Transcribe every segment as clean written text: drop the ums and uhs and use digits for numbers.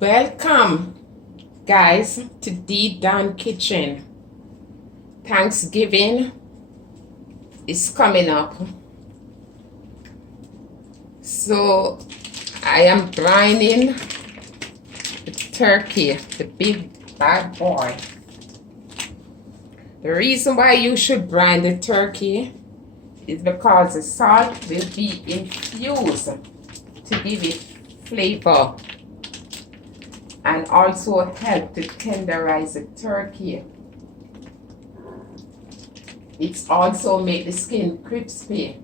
Welcome, guys, to D Don Kitchen. Thanksgiving is coming up, so I am brining the turkey, the big bad boy. The reason why you should brine the turkey is because the salt will be infused to give it flavor and also help to tenderize the turkey. It's also make the skin crispy.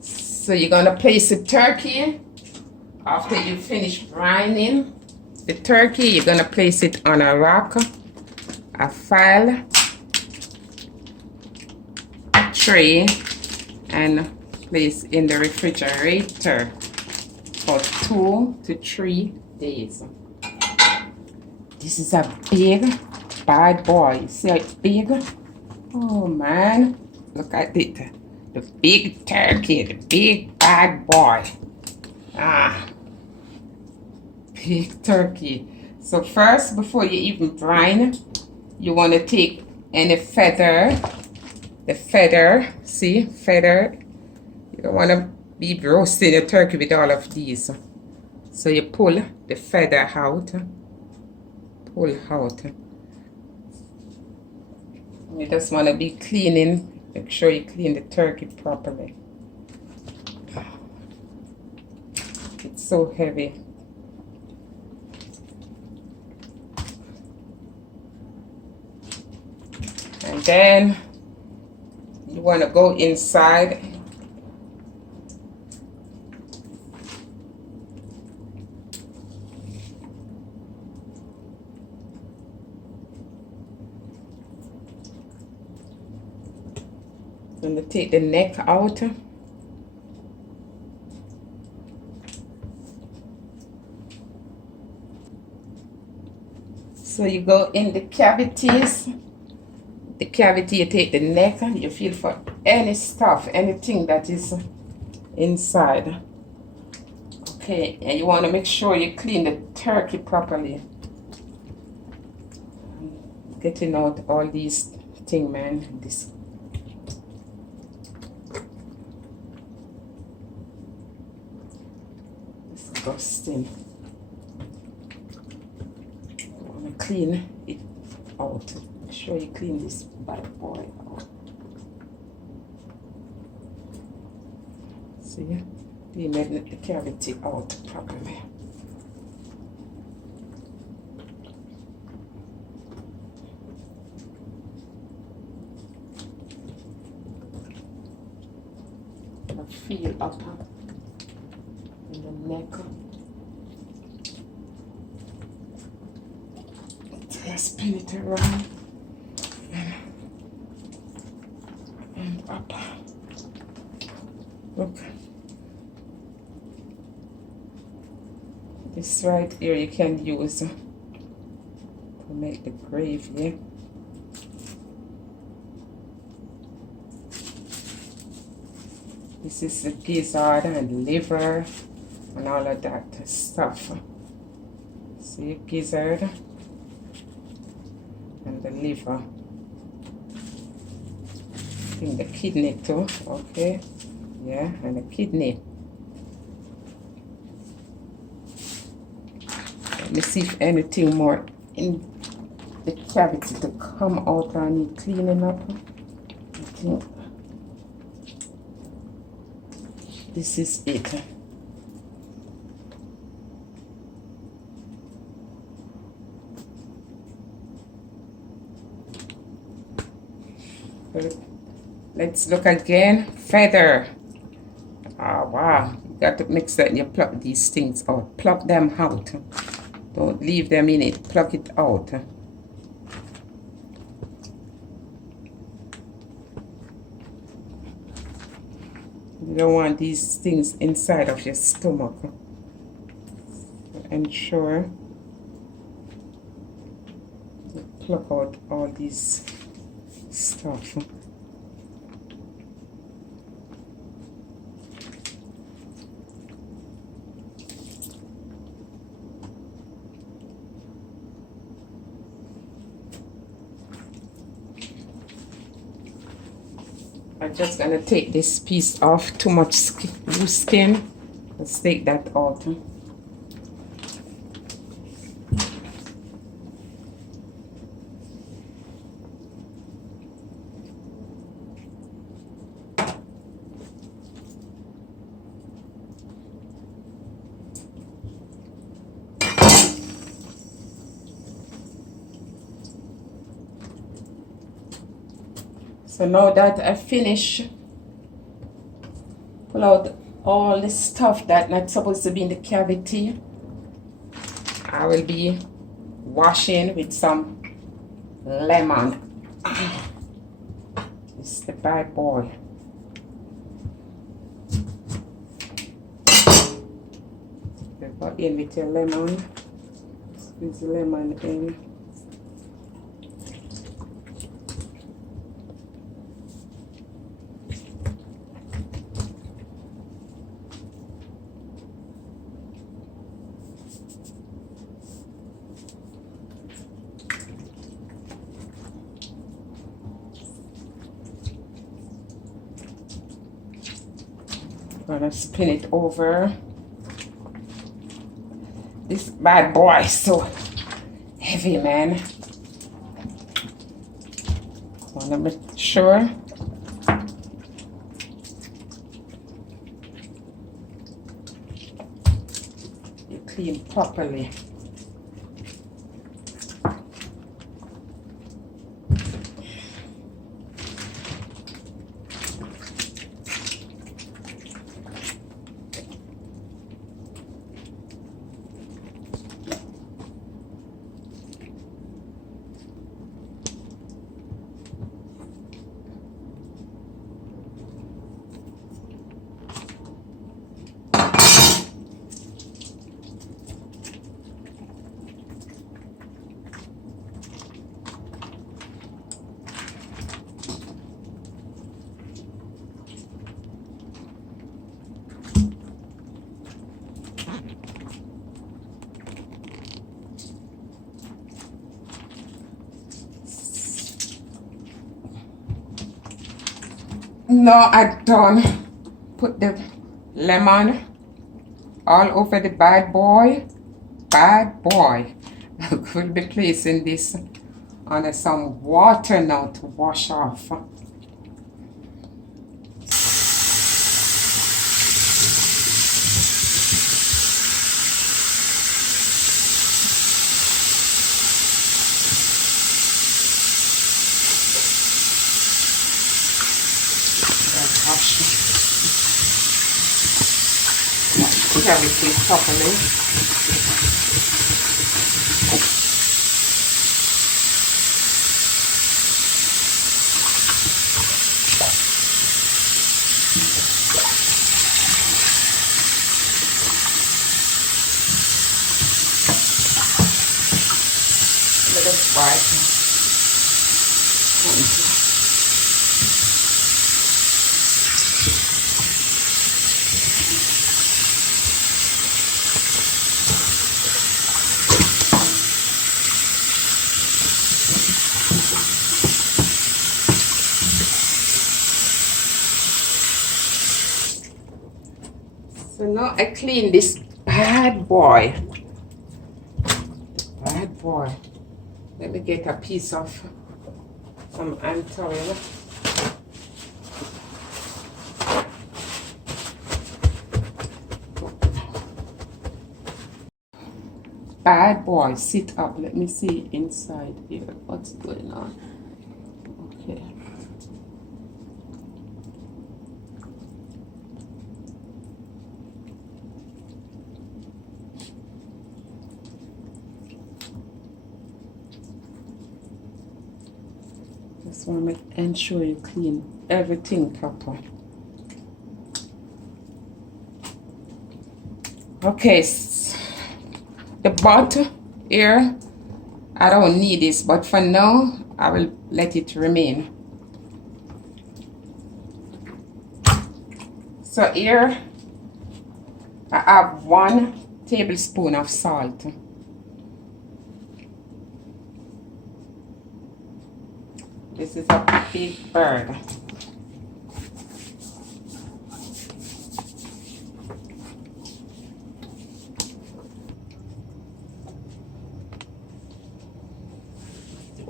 So you're gonna place the turkey after you finish brining the turkey. You're gonna place it on a rack, a file tray, and place in the refrigerator for 2 to 3 days. This is a big bad boy. See how it's big? Oh man, look at it. The big turkey, the big bad boy. Big turkey. So first, before you even brine, you want to take any feather, the feather, see, feather. You don't want to be roasting your turkey with all of these. So you pull the feather out, pull out. You just want to be cleaning, make sure you clean the turkey properly. It's so heavy. And then you want to go inside and take the neck out. So you go in the cavities. The cavity, you take the neck, you feel for any stuff, anything that is inside. Okay, and you want to make sure you clean the turkey properly. Getting out all these things, man. This. Disgusting. You want to clean it out. Make sure you clean this bad boy out. See? Clean the cavity out properly. Feel up in the neck. Spin it around and up. Look, this right here you can use to make the gravy. This is the gizzard and liver and all of that stuff. See, gizzard and the liver. I think the kidney too, okay. Yeah, and the kidney. Let me see if anything more in the cavity to come out. I need cleaning up. I think this is it. Let's look again. Feather. Ah, wow. You got to mix that and you pluck these things out. Pluck them out. Don't leave them in it. Pluck it out. You don't want these things inside of your stomach. Ensure you pluck out all these stuff. I'm just gonna take this piece off. Too much loose skin. Let's take that out. So now that I finish, pull out all the stuff that's not supposed to be in the cavity, I will be washing with some lemon. This is the bad boy. Go in with your lemon. Squeeze the lemon in. Gonna spin it over. This bad boy is so heavy, man. Wanna make sure you clean properly. No, I don't put the lemon all over the bad boy. Bad boy. I could be placing this under some water now to wash off. Wash everything properly. Let us wipe. So now I clean this bad boy. Bad boy. Let me get a piece of some antoil. Bad boy, sit up. Let me see inside here. What's going on? Okay. Just want to ensure you clean everything proper. Okay, the butt here, I don't need this, but for now, I will let it remain. So here, I have 1 tablespoon of salt. This is a big bird.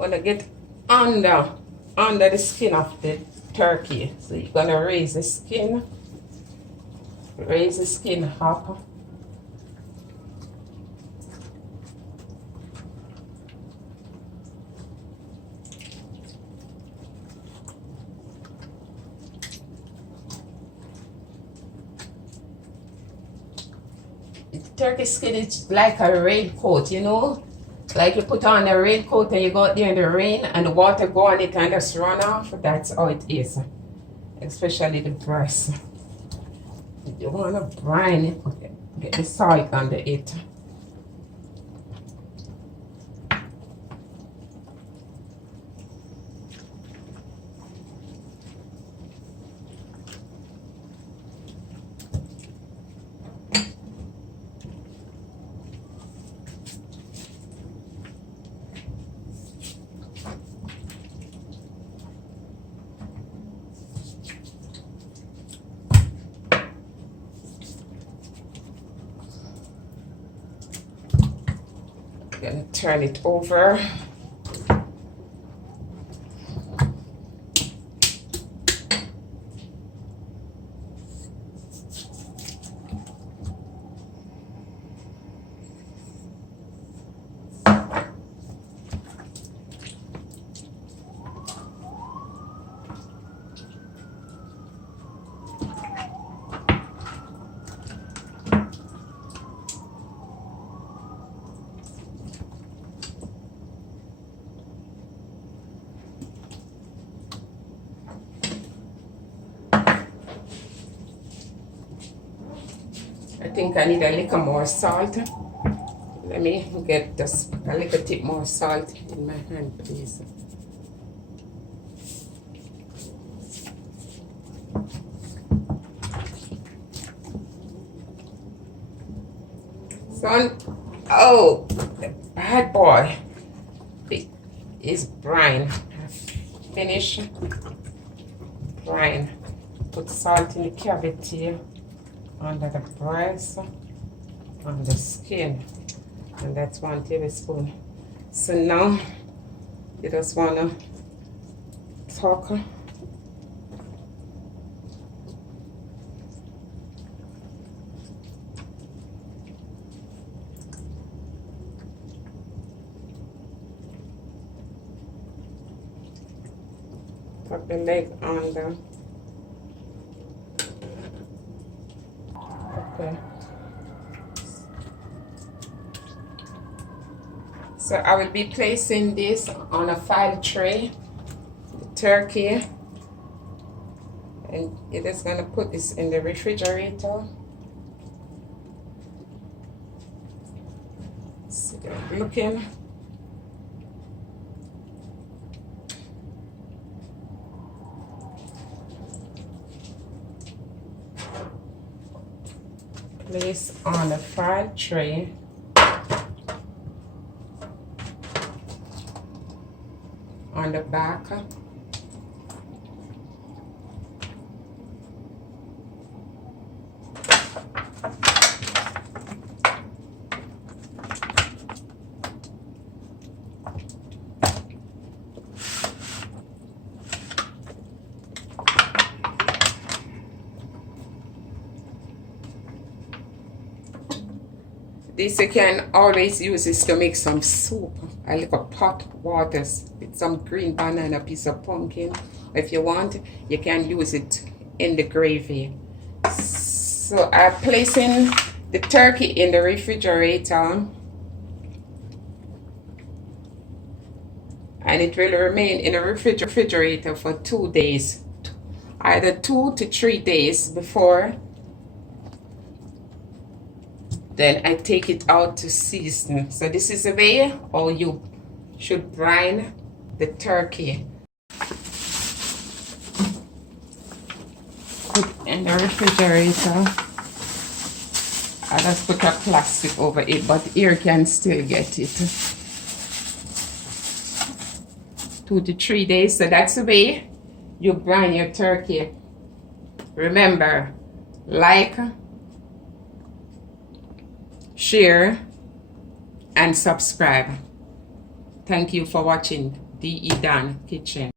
want to get under the skin of the turkey. So you're gonna raise the skin up. Turkey skin is like a raincoat, you know? Like you put on a raincoat and you go out there in the rain and the water go on it and just run off. That's how it is. Especially the breast. You want to brine it, get the salt under it. Gonna turn it over. I think I need a little more salt. Let me get just a little bit more salt in my hand, please. Son, oh, the bad boy is brine. Finish brine. Put salt in the cavity, under the breast, on the skin, and that's 1 tablespoon. So now you just wanna talk. Put the leg under. Okay. So I will be placing this on a file tray, the turkey, and you're just gonna put this in the refrigerator. So they're looking. Place on a file tray. On the back. This you can always use this to make some soup. A little pot waters with some green banana, piece of pumpkin. If you want, you can use it in the gravy. So I'm placing the turkey in the refrigerator, and it will remain in the refrigerator for 2 days, either 2 to 3 days before. Then I take it out to season. So this is the way how you should brine the turkey. Put in the refrigerator. I just put a plastic over it, but air can still get it. 2 to 3 days. So that's the way you brine your turkey. Remember, like, share, and subscribe. Thank you for watching. DE Dan Kitchen.